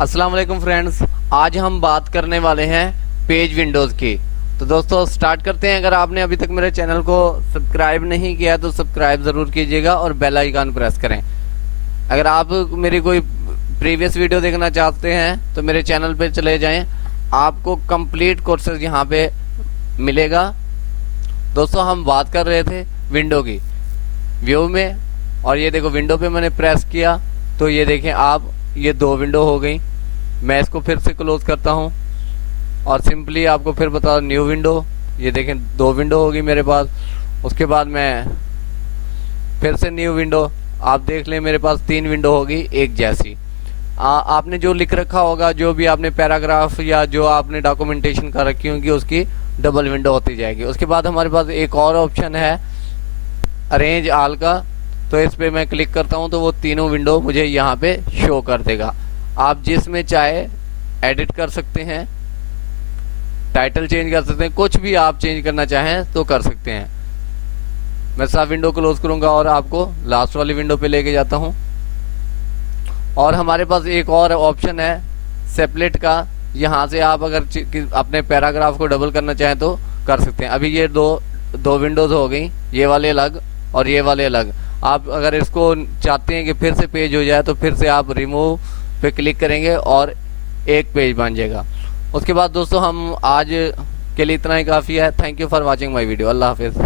अस्सलाम वालेकुम फ्रेंड्स, आज हम बात करने वाले हैं पेज विंडोज़ की। तो दोस्तों स्टार्ट करते हैं। अगर आपने अभी तक मेरे चैनल को सब्सक्राइब नहीं किया तो सब्सक्राइब ज़रूर कीजिएगा और बेल आइकन प्रेस करें। अगर आप मेरी कोई प्रीवियस वीडियो देखना चाहते हैं तो मेरे चैनल पे चले जाएं, आपको कंप्लीट कोर्सेज यहाँ पे मिलेगा। दोस्तों हम बात कर रहे थे विंडो की, व्यू में, और ये देखो विंडो पे मैंने प्रेस किया तो ये देखें आप, ये दो विंडो हो गई। मैं इसको फिर से क्लोज करता हूँ और सिंपली आपको फिर बता न्यू विंडो, ये देखें दो विंडो होगी मेरे पास। उसके बाद मैं फिर से न्यू विंडो, आप देख लें मेरे पास तीन विंडो होगी एक जैसी। आपने जो लिख रखा होगा, जो भी आपने पैराग्राफ या जो आपने डॉक्यूमेंटेशन कर रखी होगी, उसकी डबल विंडो होती जाएगी। उसके बाद हमारे पास एक और ऑप्शन है अरेंज ऑल का, तो इस पे मैं क्लिक करता हूं तो वो तीनों विंडो मुझे यहाँ पे शो कर देगा। आप जिसमें चाहे एडिट कर सकते हैं, टाइटल चेंज कर सकते हैं, कुछ भी आप चेंज करना चाहें तो कर सकते हैं। मैं सब विंडो क्लोज करूंगा और आपको लास्ट वाली विंडो पे लेके जाता हूं। और हमारे पास एक और ऑप्शन है सेपरेट का, यहाँ से आप अगर अपने पैराग्राफ को डबल करना चाहें तो कर सकते हैं। अभी ये दो विंडोज हो गई, ये वाले अलग और ये वाले अलग। आप अगर इसको चाहते हैं कि फिर से पेज हो जाए तो फिर से आप रिमूव पे क्लिक करेंगे और एक पेज बन जाएगा। उसके बाद दोस्तों हम आज के लिए इतना ही काफ़ी है। Thank you for watching my video. अल्लाह हाफिज़।